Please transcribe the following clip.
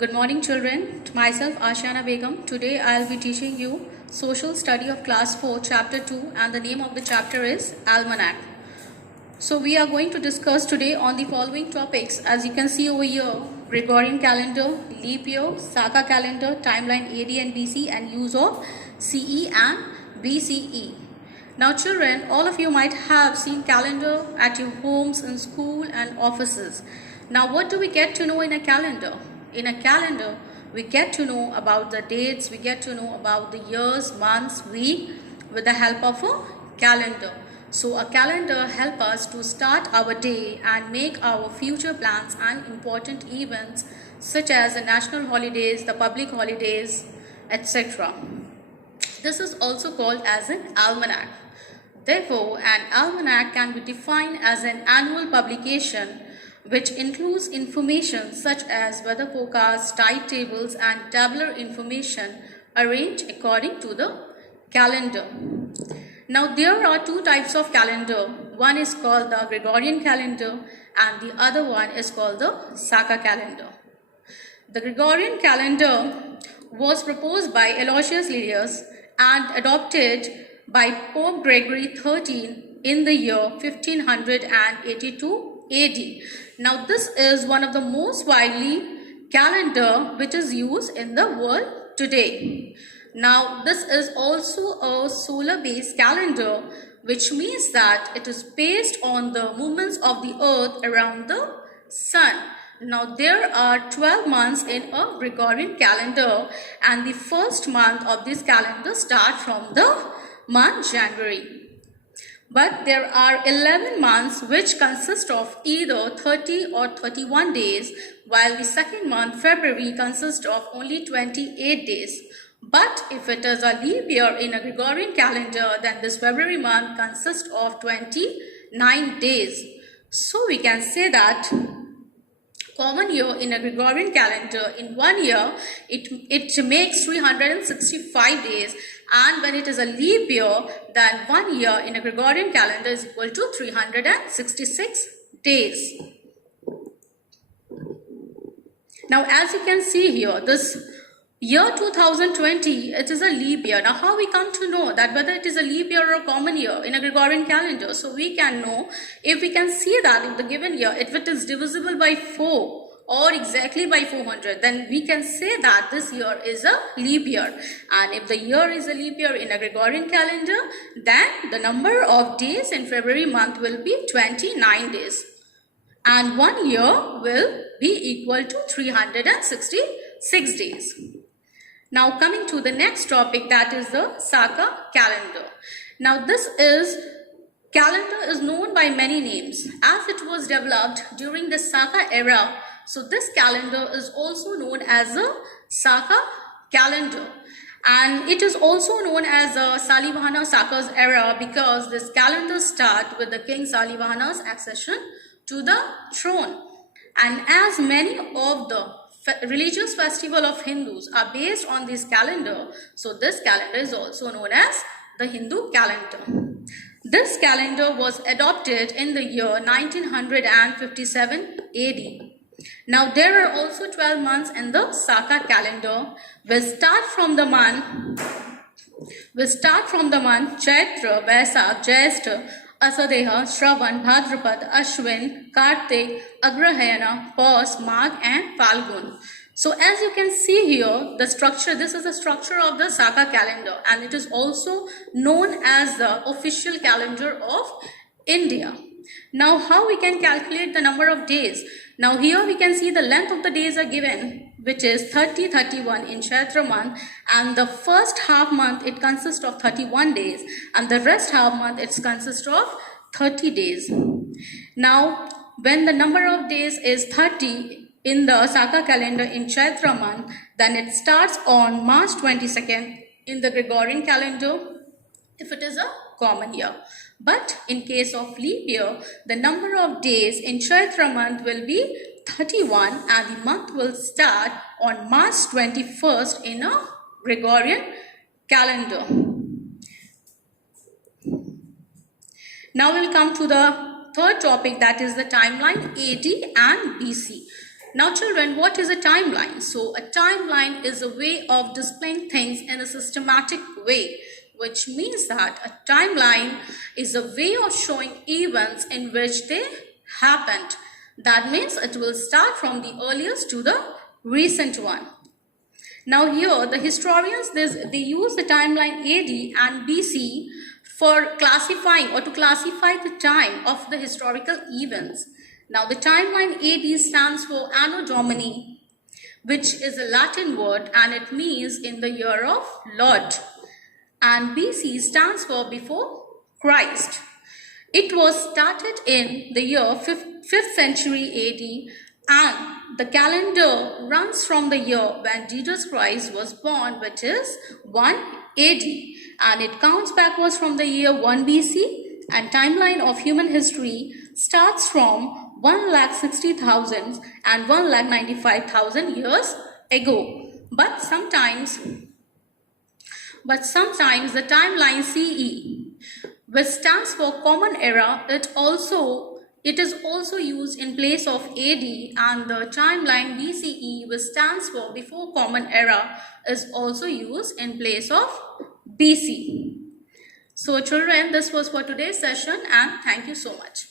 Good morning, children. Myself, Ashiana Begum. Today, I'll be teaching you Social Study of Class 4, Chapter 2, and the name of the chapter is Almanac. So, we are going to discuss today on the following topics. As you can see over here, Gregorian calendar, leap year, Saka calendar, timeline AD and BC, and use of CE and BCE. Now, children, all of you might have seen calendar at your homes, in school, and offices. Now, what do we get to know in a calendar? In a calendar, we get to know about the dates, we get to know about the years, months, week with the help of a calendar. So a calendar helps us to start our day and make our future plans and important events such as the national holidays, the public holidays, etc. This is also called as an almanac. Therefore, an almanac can be defined as an annual publication which includes information such as weather forecasts, tide tables, and tabular information arranged according to the calendar. Now, there are two types of calendar. One is called the Gregorian calendar and the other one is called the Saka calendar. The Gregorian calendar was proposed by Aloysius Lilius and adopted by Pope Gregory XIII in the year 1582 AD. Now, this is one of the most widely calendar which is used in the world today. Now, this is also a solar-based calendar, which means that it is based on the movements of the earth around the sun. Now, there are 12 months in a Gregorian calendar, and the first month of this calendar starts from the month January. But there are 11 months which consist of either 30 or 31 days, while the second month, February, consists of only 28 days. But if it is a leap year in a Gregorian calendar, then this February month consists of 29 days. So we can say that common year in a Gregorian calendar, in 1 year, it makes 365 days. And when it is a leap year, then 1 year in a Gregorian calendar is equal to 366 days. Now, as you can see here, this year 2020, it is a leap year. Now, how we come to know that whether it is a leap year or a common year in a Gregorian calendar? So, we can know if we can see that in the given year, if it is divisible by 4, or exactly by 400, then we can say that this year is a leap year. And if the year is a leap year in a Gregorian calendar, then the number of days in February month will be 29 days. And 1 year will be equal to 366 days. Now, coming to the next topic, that is the Saka calendar. Now, this calendar is known by many names as it was developed during the Saka era. So this calendar is also known as a Saka calendar, and it is also known as Salivahana Saka's era because this calendar starts with the King Salivahana's accession to the throne. And as many of the religious festivals of Hindus are based on this calendar, so this calendar is also known as the Hindu calendar. This calendar was adopted in the year 1957 AD. Now, there are also 12 months in the Saka calendar. We'll start from the month Chaitra, Vaisakh, Jyeshtha, Asadeha, Shravan, Bhadrapad, Ashwin, Kartik, Agrahayana, Paus, Magh, and Falgun. So, as you can see here, the structure, this is the structure of the Saka calendar, and it is also known as the official calendar of India. Now, how we can calculate the number of days? Now, here we can see the length of the days are given, which is 30-31 in Chaitra month, and the first half month it consists of 31 days, and the rest half month it consists of 30 days. Now, when the number of days is 30 in the Saka calendar in Chaitra month, then it starts on March 22nd in the Gregorian calendar if it is a common year. But in case of leap year, the number of days in Chaitra month will be 31 and the month will start on March 21st in a Gregorian calendar. Now we'll come to the third topic, that is the timeline AD and BC. Now children, what is a timeline? So a timeline is a way of displaying things in a systematic way, which means that a timeline is a way of showing events in which they happened. That means it will start from the earliest to the recent one. Now here the historians, they use the timeline AD and BC for classifying or to classify the time of the historical events. Now the timeline AD stands for Anno Domini, which is a Latin word and it means in the year of Lord. And BC stands for before Christ. It was started in the year 5th century AD, and the calendar runs from the year when Jesus Christ was born, which is 1 AD, and it counts backwards from the year 1 BC, and timeline of human history starts from 1,60,000 and 1,95,000 years ago. But sometimes the timeline CE, which stands for Common Era, it is also used in place of AD, and the timeline BCE, which stands for Before Common Era, is also used in place of BC. So children, this was for today's session, and thank you so much.